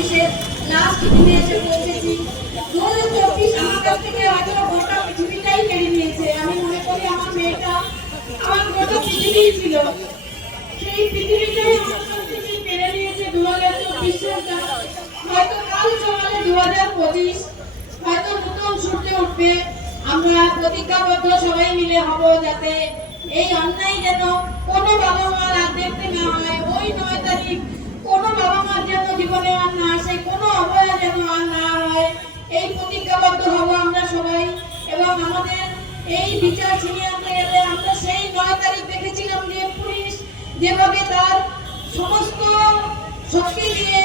2024-এর last দিনে এসে পৌঁছেছি। 2024 আমার কাছ থেকে হয়তো গোটা পৃথিবীটাই কেড়ে নিয়েছে। আমি মনে করি আমার মেয়েটা আমার গোটা পৃথিবী ছিল, সেই পৃথিবীটাই আমার কাছ থেকে কেড়ে নিয়েছে 2024 সালটা। হয়তো কাল সকালে 2025 হয়তো নতুন সূর্যে উঠবে। আমরা প্রতিজ্ঞাবদ্ধ সবাই মিলে হব যাতে এই অন্যায় যেন কোনো বাবা মা রাত দেখতে না হয়। ওই 9 তারিখ কোনো বাবা মার যেন জীবনে আর না আসে, কোনো অবহেলা যেন আর না হয়, এই প্রতিজ্ঞাবদ্ধ হব আমরা সবাই। এবং আমাদের এই বিচার ছিনিয়ে আনতে গেলে আমরা সেই 9 তারিখ দেখেছিলাম যে পুলিশ যেভাবে তার সমস্ত শক্তি দিয়ে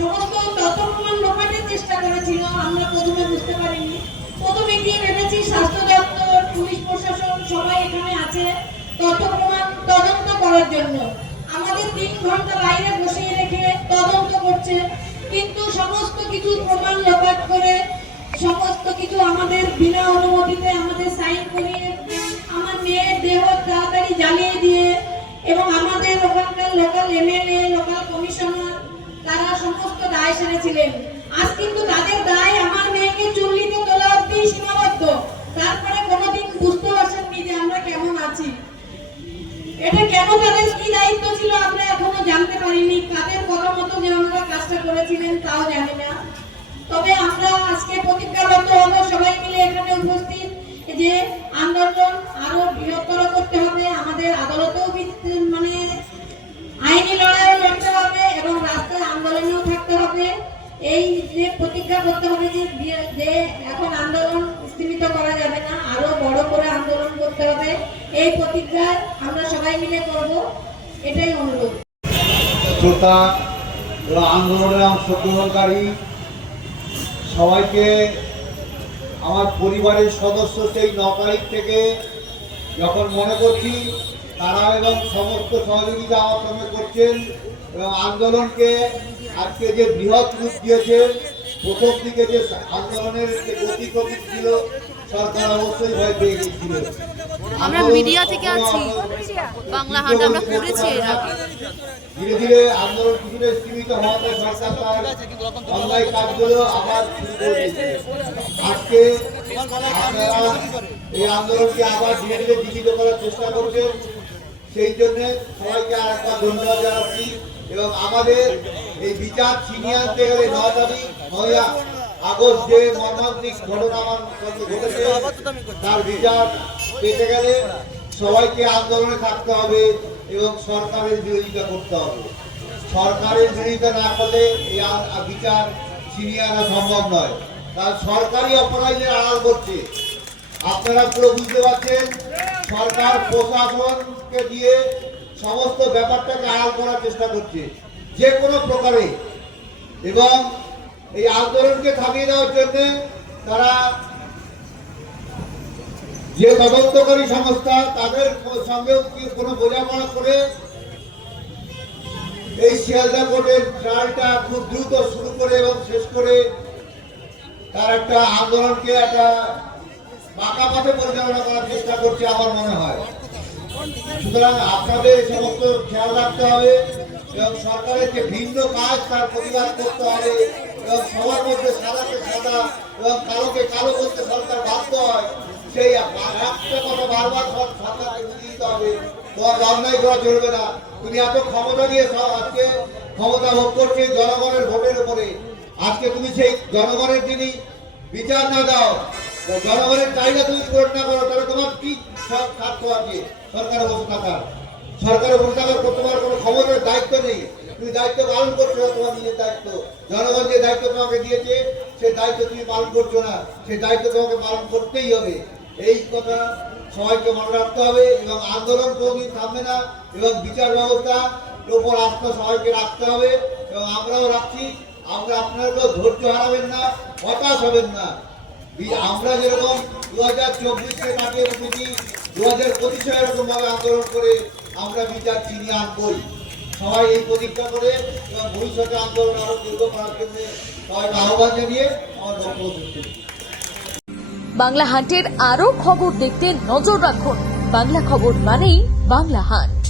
সমস্ত তথ্য প্রমাণ লোপাটের চেষ্টা করেছিল। আমরা প্রথমে বুঝতে পারিনি, প্রথমে গিয়ে ভেবেছি স্বাস্থ্য দপ্তর, পুলিশ প্রশাসন সবাই এখানে আছে তথ্য প্রমাণ তদন্ত করার জন্য। আমাদের 3 ঘন্টা বাইরে বসিয়ে রেখে তদন্ত করছে, কিন্তু সমস্ত কিছু প্রমাণ লোপাট করে সমস্ত কিছু আমাদের বিনা অনুমতিতে আমাদের সাইন করিয়ে আমার মেয়ের দেহ তাড়াতাড়ি জ্বালিয়ে দিয়ে এবং আমাদের ওখানকার লোকাল এমএলএ, লোকাল কমিশনার তারা সমস্ত দায় সেরেছিলেন। আজ কিন্তু তাদের দায় আমার মেয়েকে চুল্লিতে তোলা অব্দি সীমাবদ্ধ। তারপরে কোনোদিন বুঝতে পারছেননি যে আমরা কেমন আছি। এটা কেন তাদের কি দায়িত্ব ছিল আমরা এখনো জানতে পারিনি। কাদের কথা মতো যে আমরা কাজটা করেছিলেন তাও জানি না। তবে আমরা আজকে প্রতিজ্ঞাবদ্ধ হব সবাই মিলে এখানে উপস্থিত যে আন্দোলন আরো বৃহত্তর করতে হবে। আমাদের আদালতেও মানে আইনি লড়াইও লড়তে হবে এবং রাস্তায় আন্দোলনেও থাকতে হবে। এই যে প্রতিজ্ঞা করতে হবে যে এখন আন্দোলন সীমিত করা যাবে না, আরো বড় করে আন্দোলন করতে হবে। এই প্রতিজ্ঞা আমরা সবাই মিলে করব, এটাই অনুরোধ। শ্রোতা আন্দোলনে অংশগ্রহণকারী সবাইকে আমার পরিবারের সদস্য সেই 9 তারিখ থেকে যখন মনে করছি তারা এবং সমস্ত সহযোগিতা আমার সঙ্গে করছেন এবং আন্দোলনকে আজকে যে বৃহৎ রূপ দিয়েছে। প্রথম দিকে যে আন্দোলনের যে গতি প্রকৃতি ছিল সরকার অবশ্যই ভয় পেয়ে গিয়েছিল। আমরা মিডিয়া থেকে আছি, বাংলা হাট আমরা করেছি এর আগে। ধীরে ধীরে আন্দোলন কিছুটা সীমিত হওয়াতে সরকার তার অন্যায় কাজগুলো আবার শুরু করে দিয়েছে। আজকে আপনারা এই আন্দোলনকে আবার ধীরে ধীরে বিকৃত করার চেষ্টা করছেন, সেই জন্য সবাইকে আরেকবার ধন্যবাদ জানাচ্ছি। এবং আমাদের এই বিচার ছিনিয়ে আনতে গেলে 9 আগস্ট যে মর্মান্তিক ঘটনা আমার ঘটেছে তার বিচার পেতে গেলে সবাইকে আন্দোলনে থাকতে হবে এবং সরকারের বিরোধিতা করতে হবে। সরকারের বিরোধিতা না করলে এই বিচার ছিনিয়ে আনা সম্ভব নয়। কারণ সরকারি অপরাধের আড়াল করছে। আপনারা পুরো বুঝতে পারছেন, সরকার প্রশাসনকে দিয়ে সমস্ত ব্যাপারটাকে আড়াল করার চেষ্টা করছে যে কোনো প্রকারে। এবং এই আন্দোলনকে থামিয়ে দেওয়ার জন্য তারা যে তদন্তকারী সংস্থা তাদের সঙ্গেও কোনো বোঝাপড়া করে এই শিয়ালদা কোর্টের ট্রায়ালটা খুব দ্রুত শুরু করে এবং শেষ করে তার একটা আন্দোলনকে একটা বাঁকা পথে পরিচালনা করার চেষ্টা করছে আমার মনে হয়। সুতরাং আপনাদের সমস্ত খেয়াল রাখতে হবে এবং সরকারের যে ভিন্ন কাজ তার প্রতিবাদ করতে হবে এবং সবার মধ্যে সাদাকে সাদা এবং কালোকে কালো বলতে সরকার বাধ্য হয়। সেই একটা কথা বারবার সরকারকে বুঝিয়ে দিতে হবে, তোমার অন্যায় করা চলবে না। তুমি এত ক্ষমতা দিয়ে আজকে ক্ষমতা ভোগ করছে জনগণের ভোটের উপরে। আজকে তুমি সেই জনগণের যিনি বিচার না দাও, জনগণের চাহিদা তুমি পূরণ না করো, তাহলে তোমার কি স্বার্থ আছে সরকারে বসে থাকার? সরকারে বসে থাকার তোমার কোনো ক্ষমতার দায়িত্ব নেই। তুমি দায়িত্ব পালন করছো না, তোমার নিজের দায়িত্ব। জনগণ যে দায়িত্ব তোমাকে দিয়েছে সেই দায়িত্ব তুমি পালন করছো না, সেই দায়িত্ব তোমাকে পালন করতেই হবে। এই কথা সবাইকে মনে রাখতে হবে এবং আন্দোলন কোনোদিন থামবে না এবং বিচার ব্যবস্থার উপর আস্থা সবাইকে রাখতে হবে এবং আমরাও রাখছি। আমরা আপনাদেরকেও ধৈর্য হারাবেন না, হতাশ হবেন না। আমরা যেরকম 2024-কে কাটিয়ে উঠেছি, 2025-এ এরকম ভাবে আন্দোলন করে আমরা বিচার ছিনিয়ে আনবই। সবাই এই প্রতিজ্ঞা করে এবং ভবিষ্যতে আন্দোলন আরো দীর্ঘ করার জন্য সবাইকে আহ্বান জানিয়ে আমার বক্তব্য শেষ করছি। বাংলা হাটের আরো খবর দেখতে নজর রাখুন। বাংলা খবর মানেই বাংলা হাট।